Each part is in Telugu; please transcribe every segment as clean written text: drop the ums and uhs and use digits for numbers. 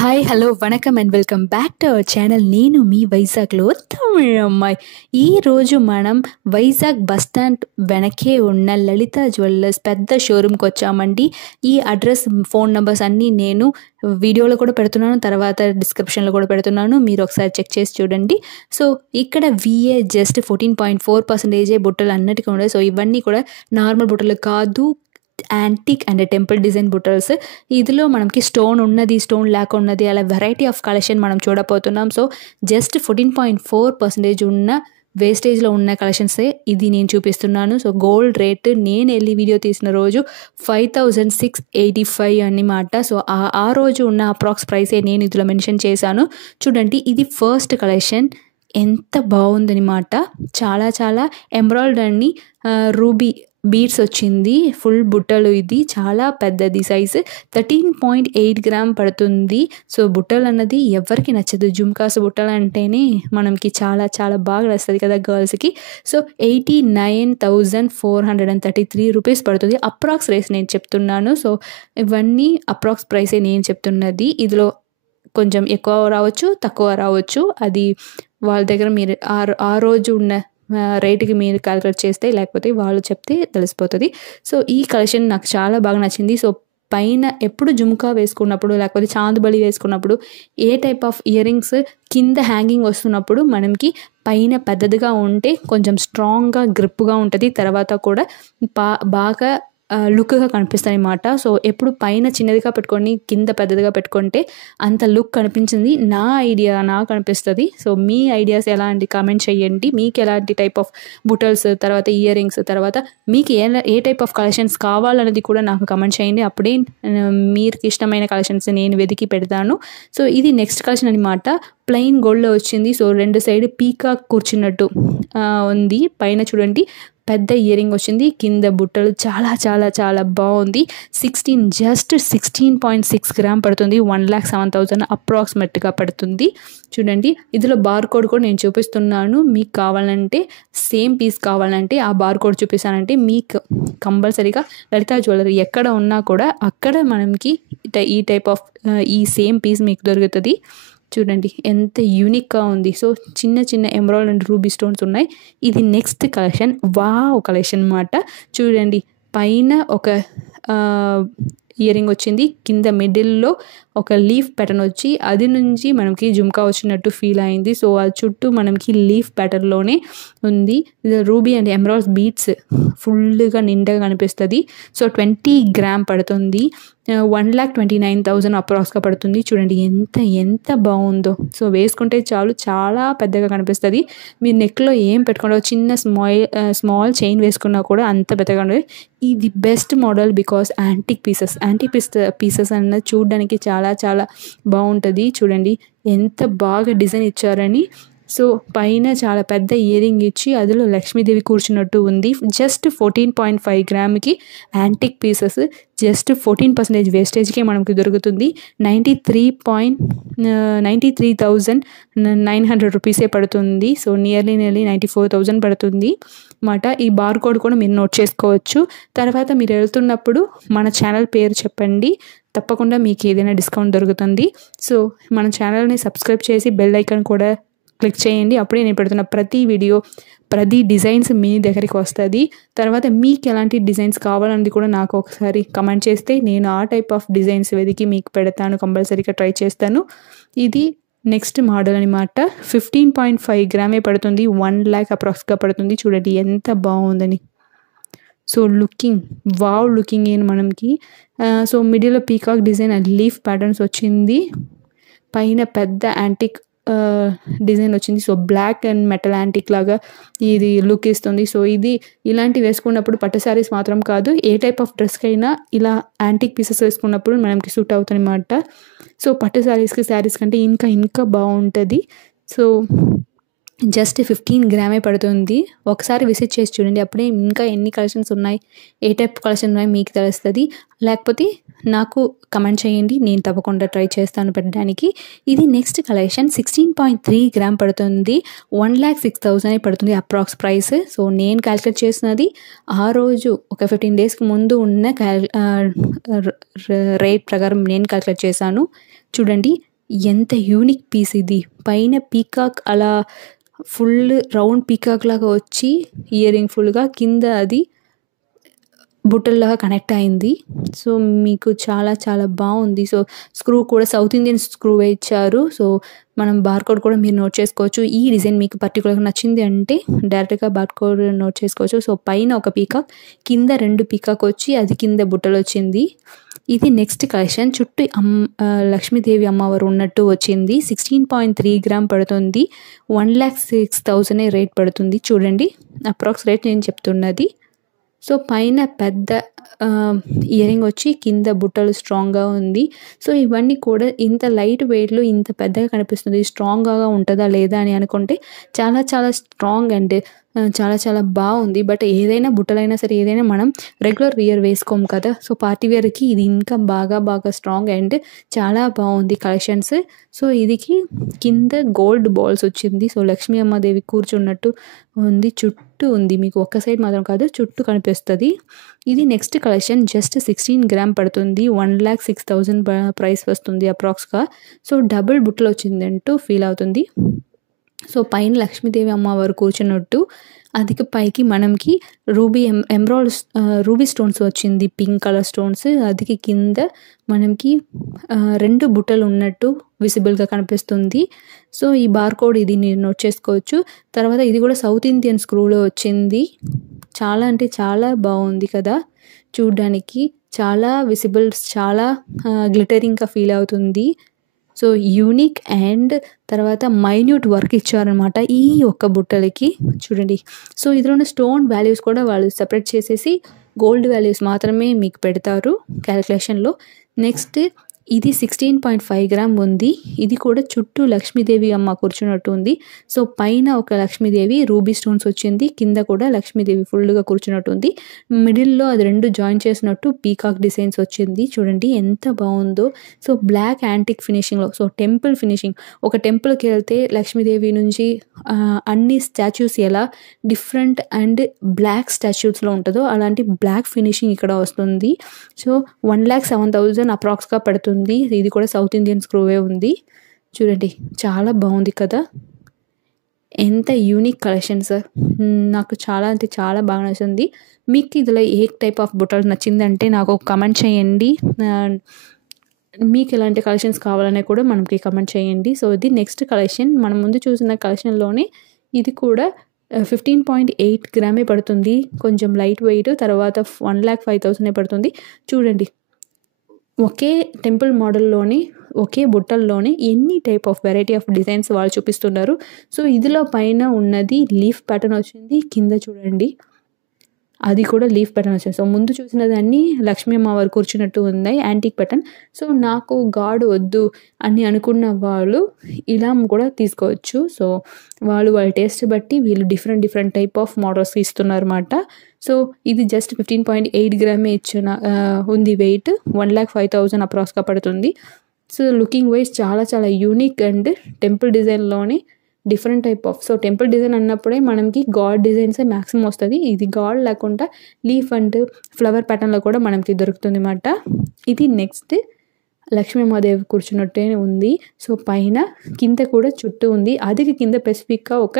Hi hello vanakkam and welcome back to our channel. నేను మీ వైజాగ్లో తమిళ అమ్మాయి. ఈరోజు మనం వైజాగ్ బస్ స్టాండ్ వెనకే ఉన్న లలిత జ్యువెలర్స్ పెద్ద షోరూమ్కి వచ్చామండి. ఈ అడ్రస్, ఫోన్ నెంబర్స్ అన్నీ నేను వీడియోలో కూడా పెడుతున్నాను, తర్వాత డిస్క్రిప్షన్లో కూడా పెడుతున్నాను. మీరు ఒకసారి చెక్ చేసి చూడండి. సో ఇక్కడ విఏ జస్ట్ 14.4% బుట్టలు అన్నిటికీ ఉన్నాయి. సో ఇవన్నీ కూడా నార్మల్ బుట్టలు కాదు, యాంటిక్ అండ్ టెంపుల్ డిజైన్ బుట్టల్స్. ఇందులో మనకి స్టోన్ ఉన్నది, స్టోన్ లేకున్నది, అలా వెరైటీ ఆఫ్ కలెక్షన్ మనం చూడబోతున్నాం. సో జస్ట్ 14.4% ఉన్న వేస్టేజ్లో ఉన్న కలెక్షన్సే ఇది నేను చూపిస్తున్నాను. సో గోల్డ్ రేట్ నేను వెళ్ళి వీడియో తీసిన రోజు 5685 అన్నమాట. సో ఆ రోజు ఉన్న అప్రాక్స్ ప్రైసే నేను ఇందులో మెన్షన్ చేశాను. చూడండి, ఇది ఫస్ట్ కలెక్షన్. ఎంత బాగుందనమాట. చాలా చాలా ఎమరాల్డ్ అండి, రూబీ బీడ్స్ వచ్చింది, ఫుల్ బుట్టలు. ఇది చాలా పెద్దది సైజు, 13.8 గ్రామ్ పడుతుంది. సో బుట్టలు అన్నది ఎవరికి నచ్చదు, జుమ్కాస్ బుట్టలు అంటేనే మనకి చాలా చాలా బాగా నచ్చుతుంది కదా గర్ల్స్కి. సో 89,433 రూపీస్ పడుతుంది. అప్రాక్స్ రేస్ నేను చెప్తున్నాను. సో ఇవన్నీ అప్రాక్స్ ప్రైసే నేను చెప్తున్నది. ఇందులో కొంచెం ఎక్కువ రావచ్చు, తక్కువ రావచ్చు. అది వాళ్ళ దగ్గర మీరు ఆ రోజు ఉన్న రేటుకి మీరు క్యాలిక్యులేట్ చేస్తే, లేకపోతే వాళ్ళు చెప్తే తెలిసిపోతుంది. సో ఈ కలెక్షన్ నాకు చాలా బాగా నచ్చింది. సో పైన ఎప్పుడు జుమ్కా వేసుకున్నప్పుడు, లేకపోతే చాందుబలి వేసుకున్నప్పుడు, ఏ టైప్ ఆఫ్ ఇయర్ రింగ్స్ కింద హ్యాంగింగ్ వస్తున్నప్పుడు మనకి పైన పెద్దదిగా ఉంటే కొంచెం స్ట్రాంగ్గా గ్రిప్గా ఉంటుంది, తర్వాత కూడా బాగా లుక్గా కనిపిస్తాయి అన్నమాట. సో ఎప్పుడు పైన చిన్నదిగా పెట్టుకొని కింద పెద్దదిగా పెట్టుకుంటే అంత లుక్ కనిపించింది. నా ఐడియా నాకు అనిపిస్తుంది. సో మీ ఐడియాస్ ఎలాంటి కామెంట్ చేయండి. మీకు ఎలాంటి టైప్ ఆఫ్ బుటల్స్, తర్వాత ఇయర్ రింగ్స్, తర్వాత మీకు ఏ టైప్ ఆఫ్ కలెక్షన్స్ కావాలన్నది కూడా నాకు కామెంట్ చేయండి. అప్పుడే మీకు ఇష్టమైన కలెక్షన్స్ నేను వెతికి పెడతాను. సో ఇది నెక్స్ట్ కలెక్షన్ అనమాట. ప్లెయిన్ గోల్డ్లో వచ్చింది. సో రెండు సైడ్ పీకాక్ కూర్చున్నట్టు ఉంది. పైన చూడండి పెద్ద ఇయర్ రింగ్ వచ్చింది, కింద బుట్టలు. చాలా చాలా చాలా బాగుంది. జస్ట్ 16.6 గ్రామ్ పడుతుంది. 1,07,000 అప్రాక్సిమేట్గా పడుతుంది. చూడండి, ఇందులో బార్ కోడ్ కూడా నేను చూపిస్తున్నాను. మీకు కావాలంటే, సేమ్ పీస్ కావాలంటే ఆ బార్ కోడ్ చూపిస్తానంటే మీకు కంపల్సరీగా లలిత జ్యువెలరీ ఎక్కడ ఉన్నా కూడా అక్కడ మనకి ఈ టైప్ ఆఫ్ ఈ సేమ్ పీస్ మీకు దొరుకుతుంది. చూడండి ఎంత యూనిక్గా ఉంది. సో చిన్న చిన్న ఎమరాల్డ్ అండ్ రూబీ స్టోన్స్ ఉన్నాయి. ఇది నెక్స్ట్ కలెక్షన్. వావ్ కలెక్షన్ అన్నమాట. చూడండి, పైన ఒక ఇయర్ రింగ్ వచ్చింది, కింద మిడిల్లో ఒక లీఫ్ ప్యాటర్న్ వచ్చి అది నుంచి మనకి జుమ్కా వచ్చినట్టు ఫీల్ అయింది. సో ఆ చుట్టూ మనకి లీఫ్ ప్యాటర్న్లోనే ఉంది. రూబీ అండ్ ఎమరాల్డ్ బీడ్స్ ఫుల్గా నిండగా కనిపిస్తుంది. సో 20 గ్రామ్ పడుతుంది. 1,29,000 అప్రాక్స్గా పడుతుంది. చూడండి ఎంత ఎంత బాగుందో. సో వేసుకుంటే చాలు, చాలా పెద్దగా కనిపిస్తుంది. మీరు నెక్లో ఏం పెట్టుకుంటా, చిన్న స్మాల్ చైన్ వేసుకున్నా కూడా అంత పెద్దగా ఉంటుంది. ఇది best model because antique pieces అన్నది చూడడానికి చాలా చాలా బాగుంటుంది. చూడండి ఎంత బాగా డిజైన్ ఇచ్చారని. సో పైన చాలా పెద్ద ఇయర్ రింగ్ ఇచ్చి అందులో లక్ష్మీదేవి కూర్చున్నట్టు ఉంది. జస్ట్ 14.5 గ్రామ్కి యాంటిక్ పీసెస్ జస్ట్ 14% వేస్టేజ్కే మనకి దొరుకుతుంది. 93,900 రూపీసే పడుతుంది. సో నియర్లీ 94,000 పడుతుంది అన్నమాట. ఈ బార్ కోడ్ కూడా మీరు నోట్ చేసుకోవచ్చు. తర్వాత మీరు వెళ్తున్నప్పుడు మన ఛానల్ పేరు చెప్పండి, తప్పకుండా మీకు ఏదైనా డిస్కౌంట్ దొరుకుతుంది. సో మన ఛానల్ని సబ్స్క్రైబ్ చేసి బెల్ ఐకాన్ కూడా క్లిక్ చేయండి. అప్పుడే నేను పెడుతున్న ప్రతి వీడియో, ప్రతి డిజైన్స్ మీ దగ్గరికి వస్తుంది. తర్వాత మీకు ఎలాంటి డిజైన్స్ కావాలన్నది కూడా నాకు ఒకసారి కమెంట్ చేస్తే నేను ఆ టైప్ ఆఫ్ డిజైన్స్ వెతికి మీకు పెడతాను, కంపల్సరీగా ట్రై చేస్తాను. ఇది నెక్స్ట్ మోడల్ అనమాట. 15.5 గ్రామే పడుతుంది. 1 lakh అప్రాక్స్గా పడుతుంది. చూడండి ఎంత బాగుందని. సో లుకింగ్ ఏం మనకి. సో మిడిల్లో peacock design and leaf patterns వచ్చింది. పైన పెద్ద యాంటిక్ డిజైన్ వచ్చింది. So black and metal antique లాగా ఇది లుక్ ఇస్తుంది. సో ఇది ఇలాంటి వేసుకున్నప్పుడు పట్టు శారీస్ మాత్రం కాదు, ఏ టైప్ ఆఫ్ డ్రెస్కి అయినా ఇలా యాంటిక్ పీసెస్ వేసుకున్నప్పుడు మనకి సూట్ అవుతుంది అన్నమాట. సో పట్టు శారీస్ కంటే ఇంకా బాగుంటుంది. సో జస్ట్ 15 గ్రామే పడుతుంది. ఒకసారి విజిట్ చేసి చూడండి, అప్పుడే ఇంకా ఎన్ని కలెక్షన్స్ ఉన్నాయి, ఏ టైప్ కలెక్షన్ ఉన్నాయి మీకు తెలుస్తుంది. లేకపోతే నాకు కమెంట్ చేయండి, నేను తప్పకుండా ట్రై చేస్తాను పెట్టడానికి. ఇది నెక్స్ట్ కలెక్షన్. 16.3 గ్రామ్ పడుతుంది. 1,06,000 పడుతుంది అప్రాక్స్ ప్రైస్. సో నేను క్యాలిక్యులేట్ చేసినది ఆ రోజు ఒక 15 డేస్కి ముందు ఉన్న రేట్ ప్రకారం నేను క్యాలిక్యులేట్ చేశాను. చూడండి ఎంత యూనిక్ పీస్ ఇది. పైన పీకాక్ అలా ఫుల్ రౌండ్ పీకాక్ లాగా వచ్చి ఇయర్ రింగ్ ఫుల్గా కింద అది బుట్టల్లాగా కనెక్ట్ అయింది. సో మీకు చాలా చాలా బాగుంది. సో స్క్రూ కూడా సౌత్ ఇండియన్ స్క్రూవే ఇచ్చారు. సో మనం బార్కోడ్ కూడా మీరు నోట్ చేసుకోవచ్చు. ఈ డిజైన్ మీకు పర్టికులర్గా నచ్చింది అంటే డైరెక్ట్గా బార్కోడ్ నోట్ చేసుకోవచ్చు. సో పైన ఒక పీకాక్, కింద 2 పీకాక్ వచ్చి అది కింద బుట్టలు వచ్చింది. ఇది నెక్స్ట్ కలెక్షన్. చుట్టూ లక్ష్మీదేవి అమ్మవారు ఉన్నట్టు వచ్చింది. 16.3 గ్రామ్ పడుతుంది. 1,06,000 రేట్ పడుతుంది. చూడండి అప్రాక్స్ రేట్ నేను చెప్తున్నది. సో పైన పెద్ద ఇయర్ రింగ్ వచ్చి కింద బుట్టలు స్ట్రాంగ్గా ఉంది. సో ఇవన్నీ కూడా ఇంత లైట్ వెయిట్లో ఇంత పెద్దగా కనిపిస్తుంది. స్ట్రాంగ్గా ఉంటుందా లేదా అని అనుకుంటే చాలా చాలా స్ట్రాంగ్ అండ్ చాలా చాలా బాగుంది. బట్ ఏదైనా బుట్టలైనా సరే ఏదైనా మనం రెగ్యులర్ వియర్ వేసుకోము కదా. సో పార్టీ వేర్కి ఇది ఇంకా బాగా స్ట్రాంగ్ అండ్ చాలా బాగుంది కలెక్షన్స్. సో ఇదికి కింద గోల్డ్ బాల్స్ వచ్చింది. సో లక్ష్మీ అమ్మదేవి కూర్చున్నట్టు ఉంది. చుట్టూ ఉంది, మీకు ఒక్క సైడ్ మాత్రం కాదు చుట్టూ కనిపిస్తుంది. ఇది నెక్స్ట్ కలెక్షన్. జస్ట్ 16 గ్రామ్ పడుతుంది. 1,06,000 ప్రైస్ వస్తుంది అప్రాక్స్గా. సో డబుల్ బుట్టలు వచ్చిందంటూ ఫీల్ అవుతుంది. సో పైన లక్ష్మీదేవి అమ్మవారు కూర్చున్నట్టు అదికి పైకి మనకి రూబీ స్టోన్స్ వచ్చింది, పింక్ కలర్ స్టోన్స్. అదికి కింద మనకి 2 బుట్టలు ఉన్నట్టు విజిబుల్గా కనిపిస్తుంది. సో ఈ బార్కోడ్ ఇది మీరు నోట్ చేసుకోవచ్చు. తర్వాత ఇది కూడా సౌత్ ఇండియన్ స్క్రూలో వచ్చింది. చాలా అంటే చాలా బాగుంది కదా చూడ్డానికి. చాలా విజిబుల్స్, చాలా గ్లిటరింగ్గా ఫీల్ అవుతుంది. సో యూనిక్ అండ్ తర్వాత మైన్యూట్ వర్క్ ఇచ్చారనమాట ఈ ఒక్క బుట్టలకి. చూడండి. సో ఇందులో ఉన్న స్టోన్ వాల్యూస్ కూడా వాళ్ళు సెపరేట్ చేసేసి గోల్డ్ వాల్యూస్ మాత్రమే మీకు పెడతారు క్యాలిక్యులేషన్లో. నెక్స్ట్ ఇది 16.5 గ్రామ్ ఉంది. ఇది కూడా చుట్టూ లక్ష్మీదేవి అమ్మ కూర్చున్నట్టు ఉంది. సో పైన ఒక లక్ష్మీదేవి రూబీ స్టోన్స్ వచ్చింది, కింద కూడా లక్ష్మీదేవి ఫుల్గా కూర్చున్నట్టు ఉంది. మిడిల్లో అది 2 జాయిన్ చేసినట్టు పీకాక్ డిజైన్స్ వచ్చింది. చూడండి ఎంత బాగుందో. సో బ్లాక్ యాంటిక్ ఫినిషింగ్లో, సో టెంపుల్ ఫినిషింగ్. ఒక టెంపుల్కి వెళ్తే లక్ష్మీదేవి నుంచి అన్ని స్టాచ్యూస్ ఎలా డిఫరెంట్ అండ్ బ్లాక్ స్టాచ్యూస్లో ఉంటుందో అలాంటి బ్లాక్ ఫినిషింగ్ ఇక్కడ వస్తుంది. సో 1,07,000 అప్రాక్స్గా పడుతుంది. ఇది కూడా సౌత్ ఇండియన్ స్క్రూవే ఉంది. చూడండి చాలా బాగుంది కదా. ఎంత యూనిక్ కలెక్షన్స్. నాకు చాలా అంటే చాలా బాగా నచ్చింది. మీకు ఇందులో ఏ టైప్ ఆఫ్ బుట్టలు నచ్చిందంటే నాకు కమెంట్ చేయండి. మీకు ఎలాంటి కలెక్షన్స్ కావాలనే కూడా మనకి కమెంట్ చేయండి. సో ఇది నెక్స్ట్ కలెక్షన్. మనం ముందు చూసిన కలెక్షన్లోనే ఇది కూడా 15.8 గ్రామే పడుతుంది. కొంచెం లైట్ వెయిట్. తర్వాత 1,05,000 పడుతుంది. చూడండి ఒకే టెంపుల్ మోడల్లోని ఒకే బుట్టల్లోనే ఎన్ని type of variety of designs వాళ్ళు చూపిస్తున్నారు. సో ఇదిలో పైన ఉన్నది లీఫ్ ప్యాటర్న్ వచ్చింది. కింద చూడండి అది కూడా లీఫ్ ప్యాటర్న్ వచ్చింది. సో ముందు చూసినదాన్ని లక్ష్మీ అమ్మవారు కూర్చున్నట్టు ఉంది యాంటిక్ ప్యాటర్న్. సో నాకు గాడ్ వద్దు అని అనుకున్న వాళ్ళు ఇలా కూడా తీసుకోవచ్చు. సో వాళ్ళ టేస్ట్ బట్టి వీళ్ళు డిఫరెంట్ టైప్ ఆఫ్ మోడల్స్ ఇస్తున్నారు అన్నమాట. సో ఇది జస్ట్ 15.8 గ్రామే ఇచ్చిన ఉంది వెయిట్. 1,05,000 అప్రాక్స్గా పడుతుంది. సో లుకింగ్ వైజ్ చాలా చాలా యూనిక్ అండ్ టెంపుల్ డిజైన్లోనే different type of. So temple design అన్నప్పుడే మనకి గాడ్ డిజైన్సే మ్యాక్సిమం వస్తుంది. ఇది గాడ్ లేకుండా లీఫ్ అండ్ ఫ్లవర్ ప్యాటర్న్లో కూడా మనకి దొరుకుతుంది అన్నమాట. ఇది నెక్స్ట్ లక్ష్మీమాదేవి కూర్చున్నట్టే ఉంది. సో పైన కింద కూడా చుట్టూ ఉంది. అది కింద స్పెసిఫిక్గా ఒక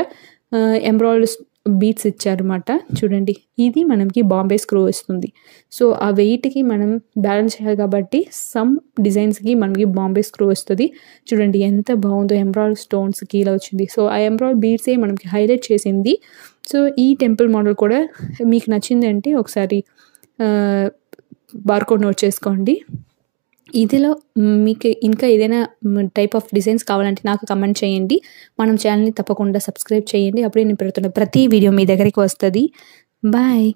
ఎంబ్రాయిడరీ బీట్స్ ఇచ్చారన్నమాట. చూడండి ఇది మనకి బాంబే స్క్రూ వస్తుంది. సో ఆ వెయిట్కి మనం బ్యాలెన్స్ చేయాలి కాబట్టి సమ్ డిజైన్స్కి మనకి బాంబే స్క్రూ వస్తుంది. చూడండి ఎంత బాగుందో. ఎంబ్రాయిడరీ స్టోన్స్కి ఇలా వచ్చింది. సో ఆ ఎంబ్రాయిడరీ బీట్సే మనకి హైలైట్ చేసింది. సో ఈ టెంపుల్ మోడల్ కూడా మీకు నచ్చింది అంటే ఒకసారి బార్కోడ్ నోట్ చేసుకోండి. ఇదిలో మీకు ఇంకా ఏదైనా టైప్ ఆఫ్ డిజైన్స్ కావాలంటే నాకు కమెంట్ చేయండి. మనం ఛానల్ని తప్పకుండా సబ్స్క్రైబ్ చేయండి. అప్పుడే నేను పెడుతున్న ప్రతి వీడియో మీ దగ్గరికి వస్తుంది. బాయ్.